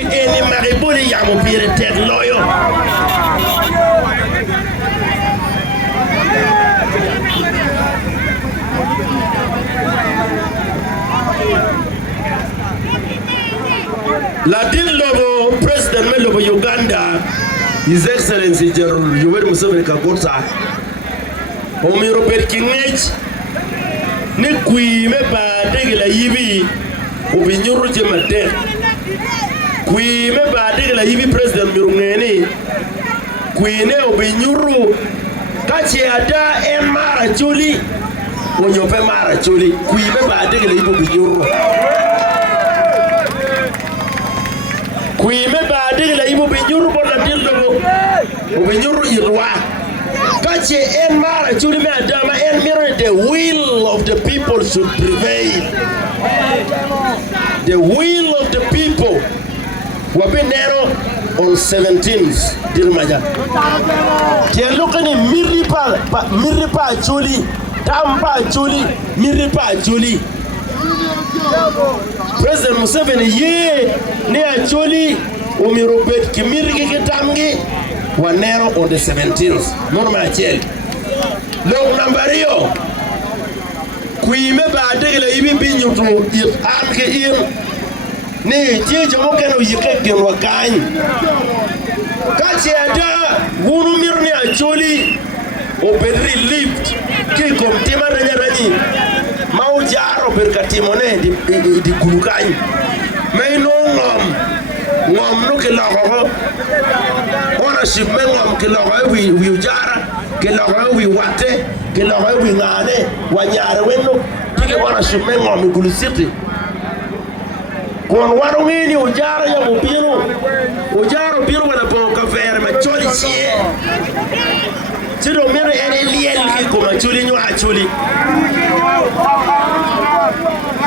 Eni maribuli ya mupire tek loyo. Latin lobo President Melobo Uganda, His Excellency General Yoweri Museveni Kaguta, Omiro Perkingech, ni kuime ba degela yibi ubinyuru jemate. Kuime ba degela yibi President Mirungeni, kuine ubinyuru kachi ada mara chuli, onyope mara chuli, kuime ba degela yibi ubinyuru. Kuime ba degela yibi ubinyuru bona dildo ubinyuru irwa. Kachi mara chuli me adama mirror the will of the people should prevail. The will of the people. Wabinero on 17th Dilmaja. They look at Miripa Chuli, Tampa Chuli, Miripa Chuli. President Museveni near Chuli, Umirubet Kimiriki Tamgi, Wanero on the 17th. Norma Chel. Long number Kuime ba degela yibi binyutu amke ni jeje mokeno yike wakany kache ada wunu mirni acholi obedri lift ki komtima ranyarani maujaro berkatimone di kulukany may no ngom no kilaho wana shipme ngom kilaho wi ujara kilaho wi wate kilaho wi ngane wanyare weno tike wana shipme ngom gulusiti kon waro ngini ujara ya mubiro ujaro biro wana boka fere macholi chie chido mero ene liel ki kuma chuli nyo achuli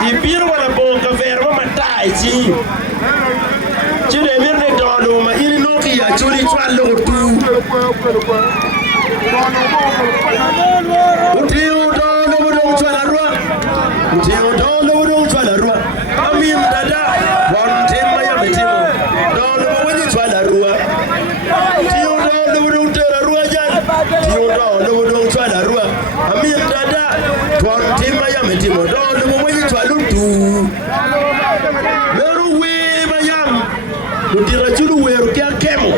ibiro wana boka fere matai chi chido mero ne dono ma ini noki ya chuli chwalo tu utiu dono budong chwala ruwa utiu dono budong chwala ruwa amin dada wan tema ya metimo dono budong chwala ruwa utiu dono budong chwala ruwa jan utiu dono budong chwala ruwa amin dada wan tema ya metimo dono budong chwala tu meru we mayam udira chulu weru kya kemo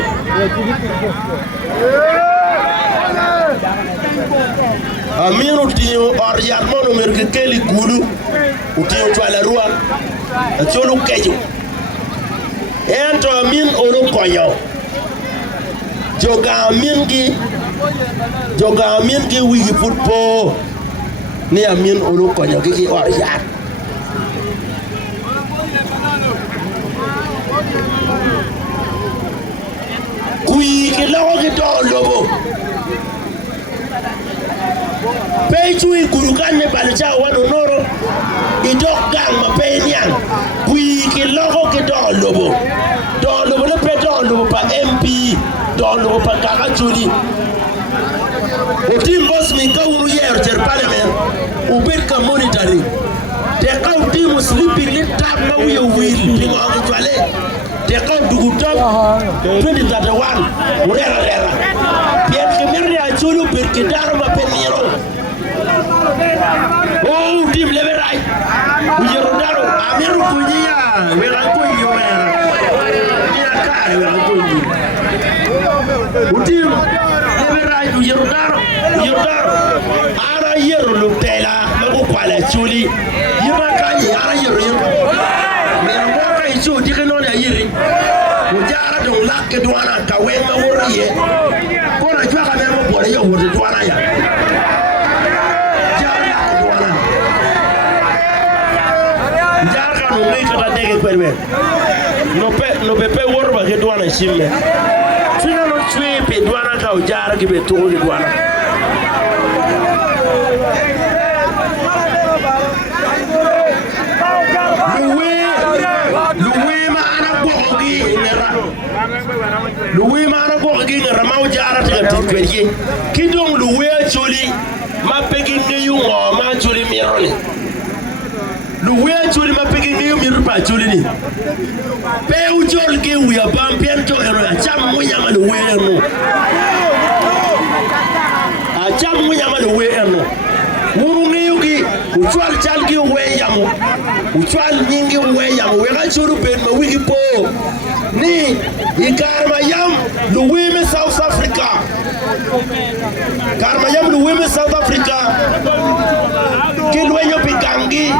Aminu tiyo oriat mono merkekeli kulu utiyo chwala ruwa acholu kejo ento amin ono konyo joga amin ki wigi futpo ni amin ono konyo ki oriat kui ki lawo ki do lobo Pechui kurukane balcha wano noro idok gang mapenian kuiki loko ke dolobo le pe dolobo pa MP dolobo pa kakachuli utim boss mi ka uru yer ter parliament ubet ka monitoring te ka utim sleeping le tap ma wiyo will pingo ang twale te ka dugutop 2031 urera piet ke merni achulu per ke daro mapeniro oh tim leverai ujero daro amiru kunyia wela kunyo mera dia kare wela kunyo utim leverai ujero daro ara yero lutela mago kwala chuli yima kanyi ara yero mera moka ichu dikeno ya yiri ujara dong lakke duana ka wenga woriye kona chwa ka memo bore yo wote duana ya no pepe worba ke duana shimme fina no chui pe duana ka ujara ke beto ke duana luwe ma ana go ngera ma ujara te tikwerje kidong luwe choli ma pegi ngeyu ma choli mironi luwe choli ma pegi ngeyu mirupa choli ni pe ujol ke ya pampiento eno ya cham munyama de weno a cham munyama de weno muru ngiyugi uchwal chalgi weyamo uchwal nyingi weyamo wega churu ben ma wigi po ni ikarma yam luwime South Africa karma yam luwime South Africa kilwenyo pikangi